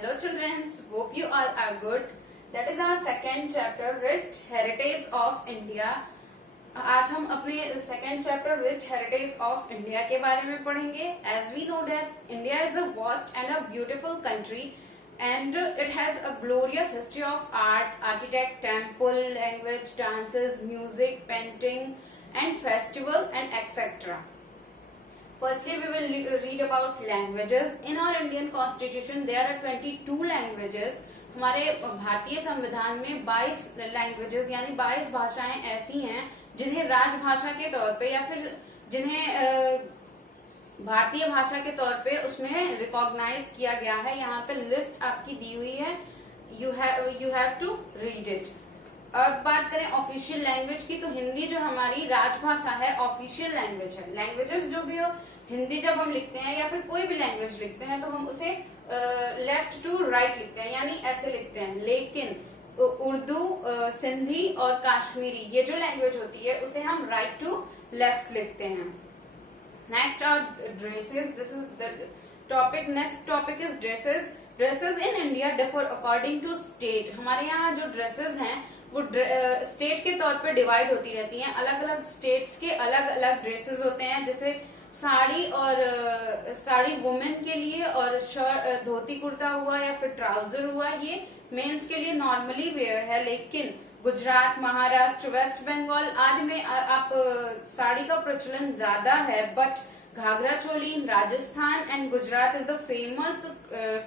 Hello children, hope you all are good. That is our second chapter, Rich Heritage of India. आज हम अपने second chapter, Rich Heritage of India के बारे में पढ़ेंगे. As we know that India is a vast and a beautiful country and it has a glorious history of art, architect, temple, language, dances, music, painting and festival and etc. Firstly, we will read about languages. In our Indian Constitution, there are 22 languages. हमारे भारतीय संविधान में 22 languages यानी 22 भाषाएं ऐसी हैं जिन्हें राजभाषा के तौर पे या फिर जिन्हें भारतीय भाषा के तौर पे उसमें रिकॉग्नाइज किया गया है. यहाँ पे लिस्ट आपकी दी हुई है. You have to read it. अब बात करें ऑफिशियल लैंग्वेज की, तो हिंदी जो हमारी राजभाषा है ऑफिशियल लैंग्वेज है. लैंग्वेजेस जो भी हो, हिंदी जब हम लिखते हैं या फिर कोई भी लैंग्वेज लिखते हैं तो हम उसे लेफ्ट टू राइट लिखते हैं यानी ऐसे लिखते हैं. लेकिन उर्दू, सिंधी और काश्मीरी ये जो लैंग्वेज होती है उसे हम राइट टू लेफ्ट लिखते हैं. Next are dresses. This is the topic. Next topic is dresses. Dresses in India differ according to state. हमारे यहाँ जो ड्रेसेस हैं वो स्टेट के तौर पे डिवाइड होती रहती हैं. अलग अलग स्टेट्स के अलग अलग ड्रेसेस होते हैं. जैसे साड़ी वुमेन के लिए और शर्ट, धोती कुर्ता हुआ या फिर ट्राउजर हुआ, ये मेंस के लिए नॉर्मली वेयर है. लेकिन गुजरात, महाराष्ट्र, वेस्ट बंगाल आदि में आप साड़ी का प्रचलन ज्यादा है. But ghagra choli in Rajasthan and Gujarat is the famous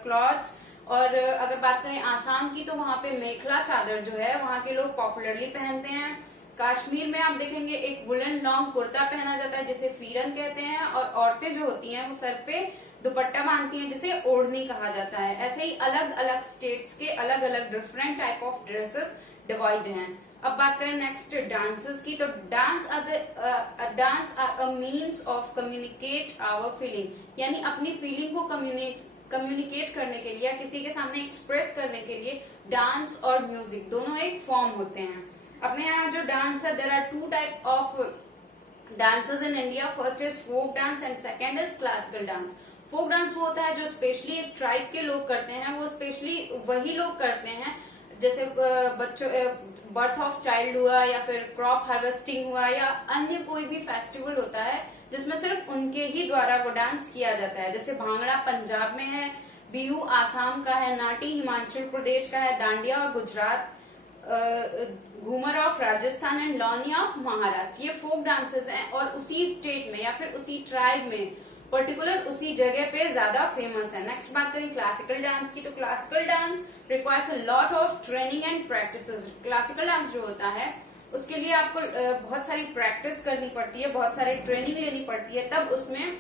clothes. और अगर बात करें आसाम की तो वहाँ पे मेखला चादर जो है वहाँ के लोग पॉपुलरली पहनते हैं. कश्मीर में आप देखेंगे एक वुलन लॉन्ग कुर्ता पहना जाता है जिसे फीरन कहते हैं. और औरतें जो होती हैं वो सर पे दुपट्टा बांधती हैं जिसे ओढ़नी कहा जाता है. ऐसे ही अलग अलग स्टेट्स के अलग अलग different type of dresses divide हैं. अब बात करें नेक्स्ट डांसेस की, तो dance are a means of communicate our feeling. यानी अपनी फीलिंग को कम्युनिकेट करने के लिए या किसी के सामने एक्सप्रेस करने के लिए डांस और म्यूजिक दोनों एक फॉर्म होते हैं. अपने यहाँ जो डांस है, there are two type of dances in India. First is folk dance and second is classical dance. Folk dance वो होता है जो स्पेशली एक ट्राइब के लोग करते हैं. वो स्पेशली वही लोग करते हैं जैसे बच्चों बर्थ ऑफ चाइल्ड हुआ या फिर क्रॉप हार्वेस्टिंग हुआ या अन्य कोई भी फेस्टिवल होता है जिसमें सिर्फ उनके ही द्वारा वो डांस किया जाता है. जैसे भांगड़ा पंजाब में है, बिहू आसाम का है, नाटी हिमाचल प्रदेश का है, दांडिया और Gujarat, Ghoomar of Rajasthan and Lavani of Maharashtra. ये फोक डांसेस हैं और उसी स्टेट में या फिर उसी ट्राइब में पर्टिकुलर उसी जगह पे ज्यादा फेमस है. नेक्स्ट बात करें क्लासिकल डांस की, तो classical dance requires a lot of training and practices. Classical dance जो होता है उसके लिए आपको बहुत सारी प्रैक्टिस करनी पड़ती है, बहुत सारी ट्रेनिंग लेनी पड़ती है, तब उसमें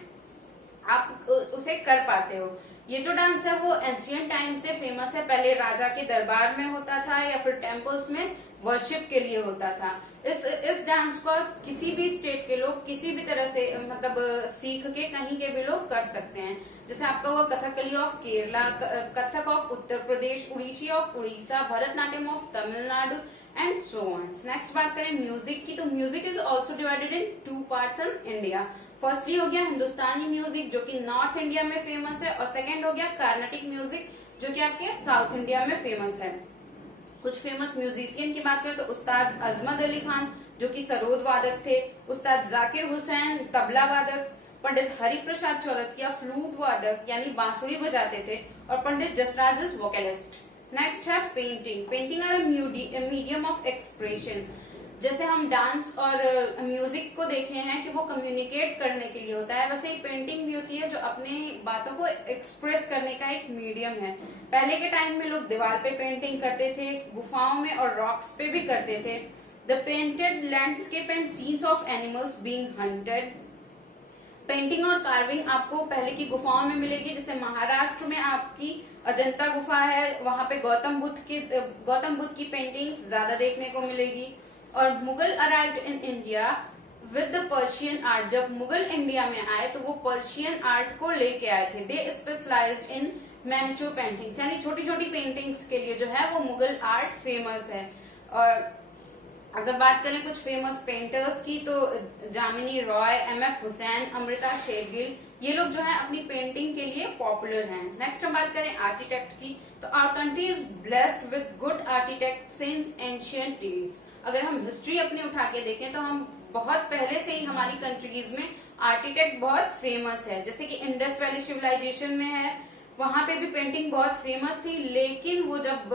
आप उसे कर पाते हो. ये जो डांस है वो एंशियंट टाइम से फेमस है. पहले राजा के दरबार में होता था या फिर टेम्पल्स में वर्शिप के लिए होता था. इस डांस को किसी भी स्टेट के लोग किसी भी तरह से मतलब सीख के कहीं के भी लोग कर सकते हैं. जैसे आपका हुआ Kathakali of Kerala, Kathak of Uttar Pradesh, Odissi of Orissa, Bharatanatyam of Tamil Nadu and so on. Next बात करें म्यूजिक की, तो music is also divided in two parts in India. Firstly हो गया हिंदुस्तानी म्यूजिक जो कि नॉर्थ इंडिया में फेमस है, और सेकंड हो गया कार्नाटिक म्यूजिक जो कि आपके साउथ इंडिया में फेमस है. कुछ फेमस म्यूजिशियन की बात करें तो उस्ताद अजमत अली खान जो कि सरोद वादक थे, उस्ताद जाकिर हुसैन तबला वादक, पंडित हरिप्रसाद चौरसिया फ्लूट वादक यानी बांसुरी बजाते थे, और Pandit Jasraj is vocalist. Next है painting. Painting are medium of expression. जैसे हम डांस और म्यूजिक को देखे हैं कि वो कम्युनिकेट करने के लिए होता है, वैसे ही पेंटिंग भी होती है जो अपनी बातों को एक्सप्रेस करने का एक मीडियम है. पहले के टाइम में लोग दीवार पे पेंटिंग करते थे, गुफाओं में और रॉक्स पे भी करते थे. The painted landscape and scenes of animals being hunted. Painting और कार्विंग आपको पहले की गुफाओं में मिलेगी. जैसे महाराष्ट्र में आपकी अजंता गुफा है, वहां पे गौतम बुद्ध की पेंटिंग ज्यादा देखने को मिलेगी. और Mughal arrived in India with the Persian art. जब मुगल इंडिया में आए तो वो पर्शियन आर्ट को लेके आए थे. दे स्पेशलाइज्ड इन मैनिचो पेंटिंग्स यानी छोटी छोटी पेंटिंग्स के लिए जो है वो मुगल आर्ट फेमस है. और अगर बात करें कुछ फेमस पेंटर्स की तो जामिनी रॉय, एमएफ हुसैन, अमृता शेरगिल, ये लोग जो है अपनी पेंटिंग के लिए पॉपुलर हैं। नेक्स्ट हम बात करें आर्किटेक्ट की तो our country is blessed with good architect since ancient days. अगर हम हिस्ट्री अपनी उठा के देखें तो हम बहुत पहले से ही हमारी कंट्रीज में आर्किटेक्ट बहुत फेमस है। जैसे कि इंडस वैली सिविलाइजेशन में है, वहां पे भी पेंटिंग बहुत फेमस थी, लेकिन वो जब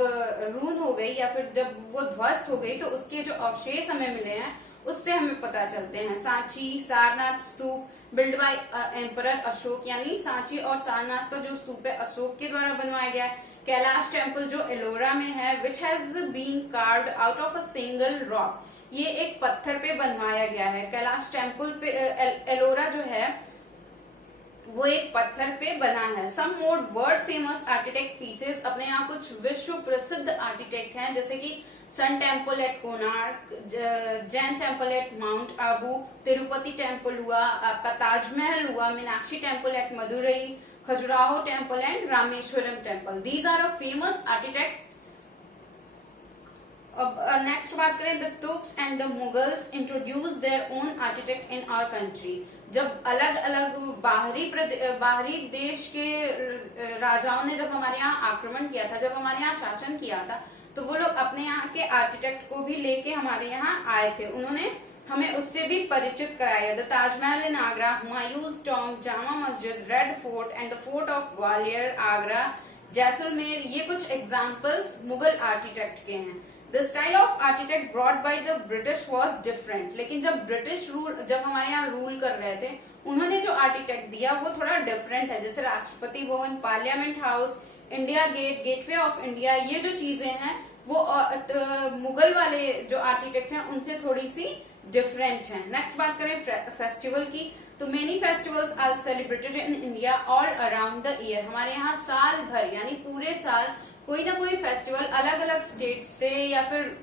रून हो गई या फिर जब वो ध्वस्त हो गई तो उसके जो अवशेष हमें मिले हैं उससे हमें पता चलते हैं। सांची सारनाथ स्तूप बिल्ड बाय एम्परर अशोक, यानी सांची और सारनाथ का जो स्तूप है अशोक के द्वारा बनवाया गया है। कैलाश टेम्पल जो एलोरा में है, which has been carved out of a single rock, ये एक पत्थर पे बनवाया गया है। कैलाश टेम्पल पे एलोरा जो है वो एक पत्थर पे बना है। Some more world famous architect pieces, अपने यहाँ कुछ विश्व प्रसिद्ध आर्किटेक्ट हैं जैसे कि sun temple at Konark, Jain temple at mount Abu, Tirupati temple हुआ, आपका ताजमहल हुआ, Meenakshi temple at Madurai, Khajuraho temple and Rameswaram temple. These are a famous architect. अब नेक्स्ट बात करें, the Turks and the Mughals introduce their own architect in our country. जब अलग अलग बाहरी देश के राजाओं ने जब हमारे यहाँ आक्रमण किया था, जब हमारे यहाँ शासन किया था, तो वो लोग अपने यहाँ के आर्किटेक्ट को भी लेके हमारे यहाँ आए थे। उन्होंने हमें उससे भी परिचित कराया। The Taj Mahal in Agra, Humayun's tomb, Jama Masjid, red fort and the fort of Gwalior, Agra, Jaisalmer, ये कुछ एग्जाम्पल्स मुगल आर्किटेक्ट के हैं। The style of architect brought by the British was different. लेकिन जब ब्रिटिश जब हमारे यहाँ रूल कर रहे थे, उन्होंने जो आर्किटेक्ट दिया वो थोड़ा डिफरेंट है। जैसे Rashtrapati Bhavan, parliament house, India gate, gateway of India, ये जो चीजें हैं वो मुगल वाले जो आर्किटेक्ट हैं उनसे थोड़ी सी डिफरेंट है। नेक्स्ट बात करें फेस्टिवल की तो many festivals are celebrated in India all around the year. हमारे यहाँ साल भर यानी पूरे साल कोई ना कोई फेस्टिवल अलग अलग स्टेट से या फिर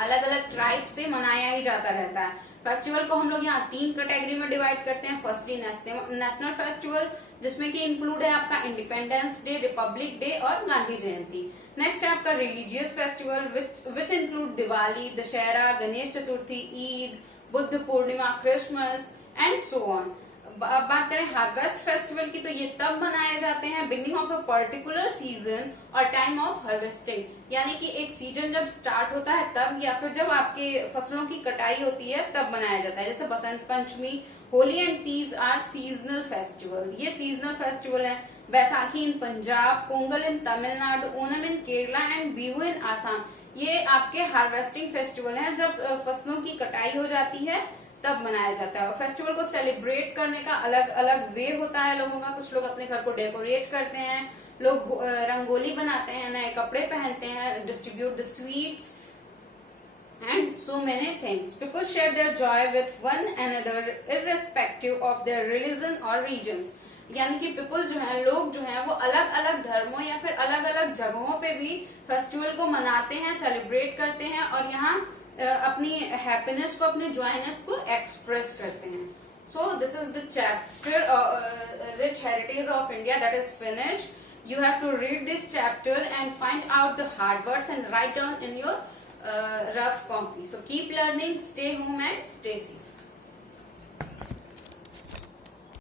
अलग अलग ट्राइब से मनाया ही जाता रहता है। फेस्टिवल को हम लोग यहाँ 3 कैटेगरी में डिवाइड करते हैं। फर्स्टली नेशनल फेस्टिवल, जिसमें कि इंक्लूड है आपका इंडिपेंडेंस डे, रिपब्लिक डे और गांधी जयंती। नेक्स्ट है आपका religious festival which include Diwali, Dussehra, Ganesh Chaturthi, Eid, Buddha Purnima, Christmas and so on. अब बात करें हार्वेस्ट फेस्टिवल की तो ये तब मनाए जाते हैं beginning of a particular season और टाइम ऑफ हार्वेस्टिंग, यानी कि एक सीजन जब स्टार्ट होता है तब या फिर जब आपके फसलों की कटाई होती है तब मनाया जाता है। जैसे Basant Panchami, Holi and Teej are seasonal festival, ये सीजनल फेस्टिवल है। Baisakhi in Punjab, Pongal in Tamil Nadu, Onam in Kerala and Bihu in Assam, ये आपके हार्वेस्टिंग फेस्टिवल हैं। जब फसलों की कटाई हो जाती है तब मनाया जाता है। और फेस्टिवल को सेलिब्रेट करने का अलग अलग वे होता है लोगों का। कुछ लोग अपने घर को डेकोरेट करते हैं, लोग रंगोली बनाते हैं, नए कपड़े पहनते हैं, distribute the sweets and so many things. People share their joy with one another irrespective of their religion or regions. यानी कि पीपल जो है, लोग जो है वो अलग अलग धर्मों या फिर अलग अलग जगहों पे भी फेस्टिवल को मनाते हैं, सेलिब्रेट करते हैं और यहाँ अपनी हैप्पीनेस को, अपने जॉयनेस को एक्सप्रेस करते हैं। So this is the chapter rich heritage of India that is finished. You have to read this chapter and find out the hard words and write down in your rough copy. So keep learning, stay home and stay safe.